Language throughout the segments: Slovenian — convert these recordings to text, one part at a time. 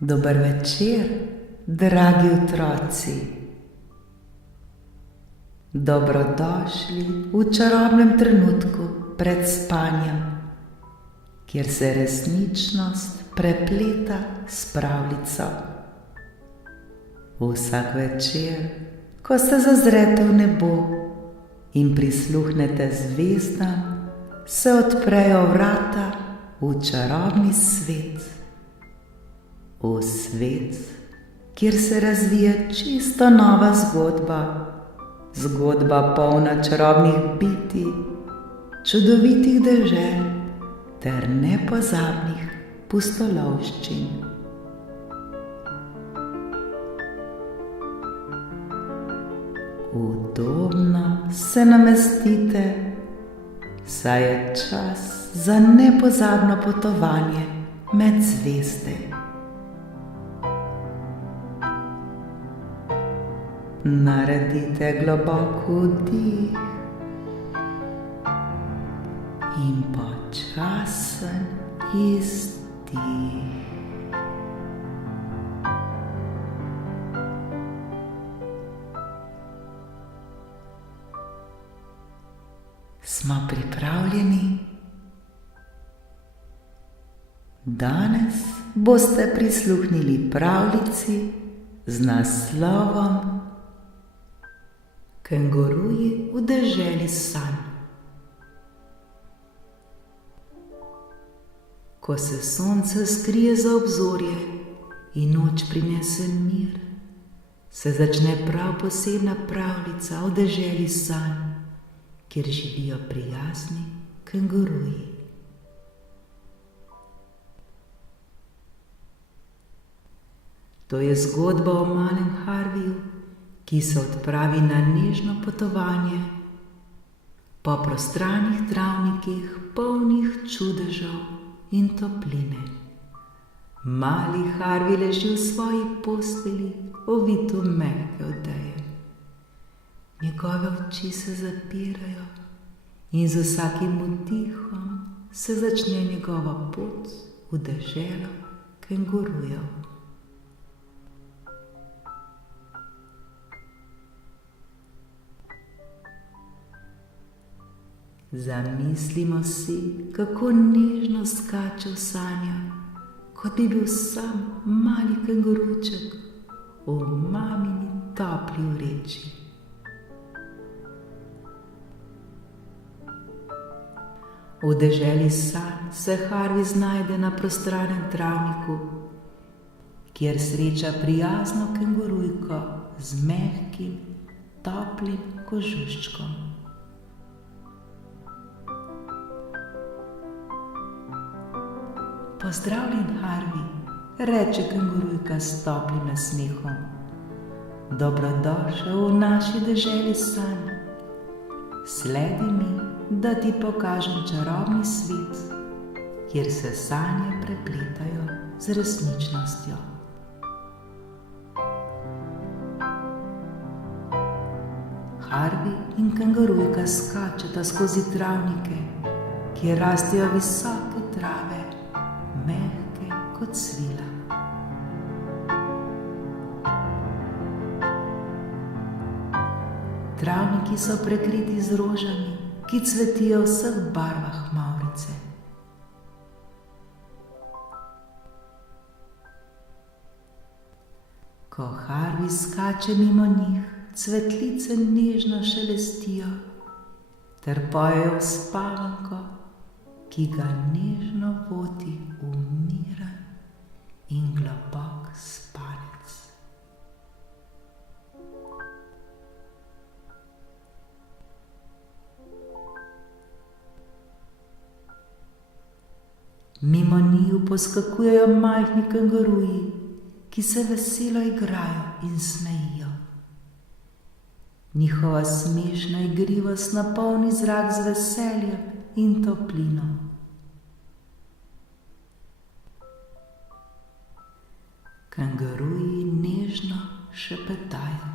Dober večer, dragi otroci. Dobrodošli v čarobnem trenutku pred spanjem, kjer se resničnost prepleta s pravljico. Vsak večer, ko se zazrete v nebo in prisluhnete zvezdam, se odprejo vrata v čarobni svet. V svet, kjer se razvija čisto nova zgodba. Zgodba polna čarobnih bitij, čudovitih dežel ter nepozabnih pustolovščin. Udobno se namestite, saj je čas za nepozabno potovanje med zvezde. Naredite globok vdih in počasen izdih. Smo pripravljeni? Danes boste prisluhnili pravljici z naslovom Kenguruji v deželi sanj. Ko se sonce skrije za obzorje in noč prinese mir, se začne prav posebna pravljica o deželi sanj, kjer živijo prijazni kenguruji. To je zgodba o malem Harviju, ki se odpravi na nežno potovanje po prostranih travnikih, polnih čudežev in topline. Mali Harvi leži v svoji postelji, ovit v mehke odeje. Njegove oči se zapirajo in z vsakim vdihom se začne njegova pot v deželo kengurujev. Zamislimo si, kako nežno skače v sanjah, kot bi bil sam mali kengurujček v mamini topli vreči. V deželi sanj se Harvi znajde na prostranem travniku, kjer sreča prijazno kengurujko z mehkim, toplim kožuščkom. Pozdravljen, Harvi, reče kengurujka s toplim nasmehom. Dobrodošel v naši deželi sanj. Sledi mi, da ti pokažem čarobni svet, kjer se sanje prepletajo z resničnostjo. Harvi in kengurujka skačeta skozi travnike, kjer rastejo visoke trave, mehke kot svila. Travniki so prekriti z rožami, ki cvetijo v vseh barvah mavrice. Ko Harvi skače mimo njih, cvetlice nežno šelestijo ter pojejo uspavanko, ki ga nežno vodi v miren in globok spanec. Mimo njiju poskakujejo majhni kenguruji, ki se veselo igrajo in smejijo. Njihova smešna igrivost napolni zrak z veseljem in toplino. Kenguruji nežno šepetajo.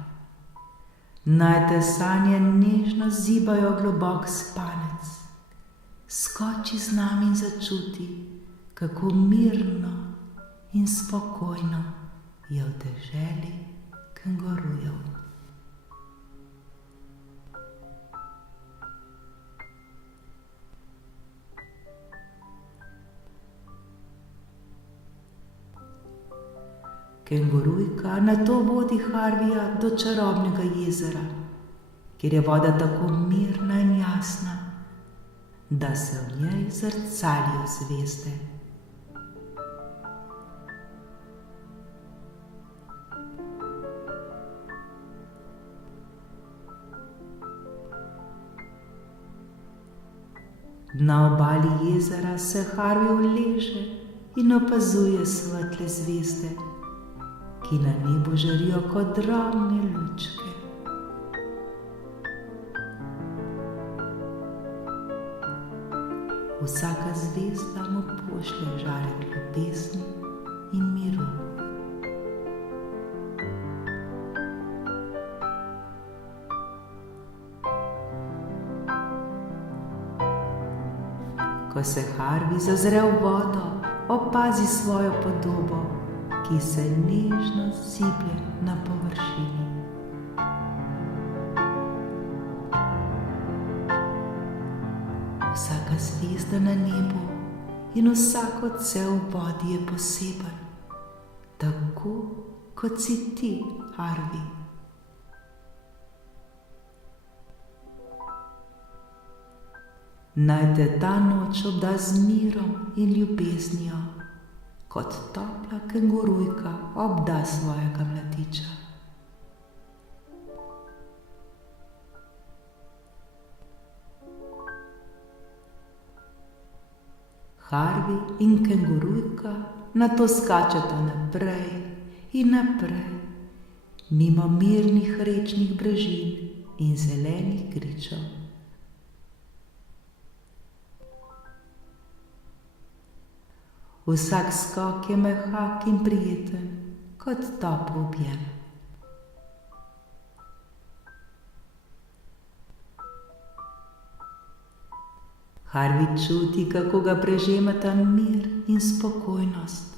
Naj te sanje nežno zibajo globok spanec. Skoči z nami in začuti, kako mirno in spokojno je v deželi kengurujev. Kengurujka nato vodi Harvija do čarobnega jezera, kjer je voda tako mirna in jasna, da se v njej zrcalijo zvezde. Na obali jezera se Harvij uleže in opazuje svetle zvezde, ki na nebu žarijo kot drobne lučke. Vsaka zvezda mu pošlje žarek ljubezni in miru. Ko se Harvij zazre v vodo, opazi svojo podobo, ki se nežno ziblje na površini. Vsaka zvezda na nebu in vsak odsev v vodi je poseben, tako kot si ti, Harvij. Naj te ta noč obda z mirom in ljubeznijo, kot topla kengurujka obda svojega mladiča. Harvij in kengurujka nato skačeta naprej in naprej, mimo mirnih rečnih brežin in zelenih gričev. Vsak skok je mehak in prijeten, kot topel objem. Harvij čuti, kako ga prežemata mir in spokojnost,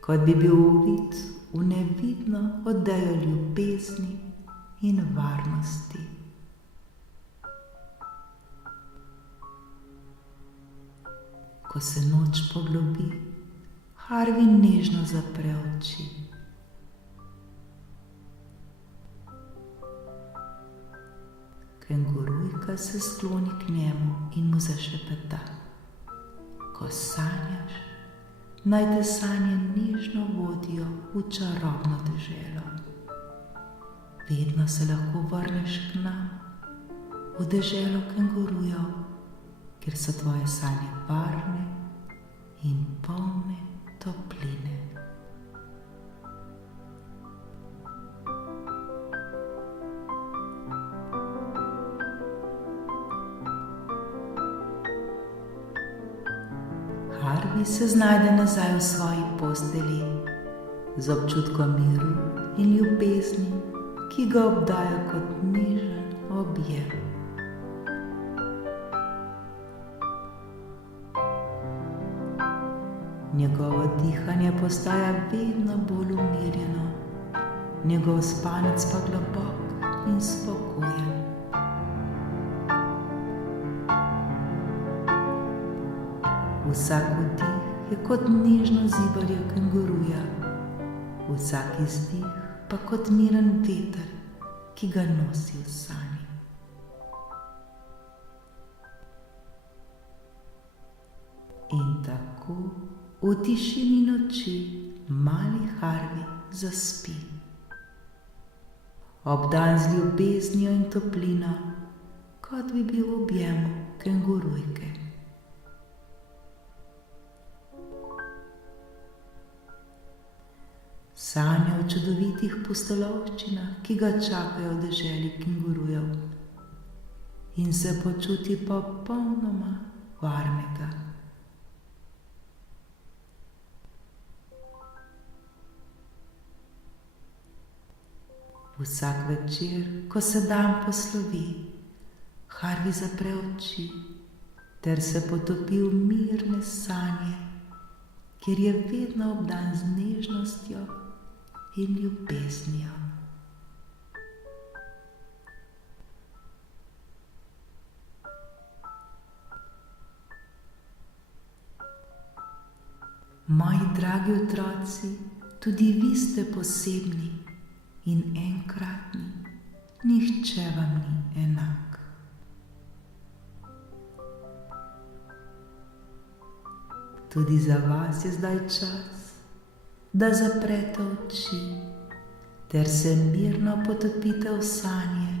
kot bi bil uvit v nevidno odejo ljubezni in varnosti. Ko se noč poglobi, Harvij nežno zapre oči. Kengurujka se skloni k njemu in mu zašepeta: Ko sanjaš, naj te sanje nežno vodijo v čarobno deželo. Vedno se lahko vrneš k nam, v deželo kengurujev, kjer so tvoje sanje varne in polne topline. Harvij se znajde nazaj v svoji postelji, z občutkom miru in ljubezni, ki ga obdaja kot nežen objem. Njegovo dihanje postaja vedno bolj umirjeno, njegov spanec pa globok in spokojen. Vsak vdih je kot nežno zibanje kenguruja, vsak izdih pa kot miren veter, ki ga nosi v sanji. In tako v tišini noči mali Harvij zaspi, obdan z ljubeznijo in toplino, kot bi bil v objemu kengurujke. Sanja o čudovitih pustolovščinah, ki ga čakajo v deželi kengurujev, in se počuti popolnoma varnega. Vsak večer, ko se dan poslovi, Harvij zapre oči ter se potopi v mirne sanje, kjer je vedno obdan z nežnostjo in ljubeznijo. Moji dragi otroci, tudi vi ste posebni in enkratni, nihče vam ni enak. Tudi za vas je zdaj čas, da zaprete oči ter se mirno potopite v sanje,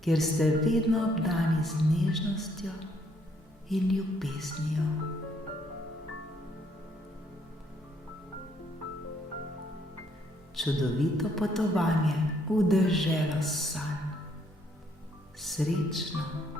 kjer ste vedno obdani z nežnostjo in ljubeznijo. Čudovito potovanje v deželo sanj. Srečno!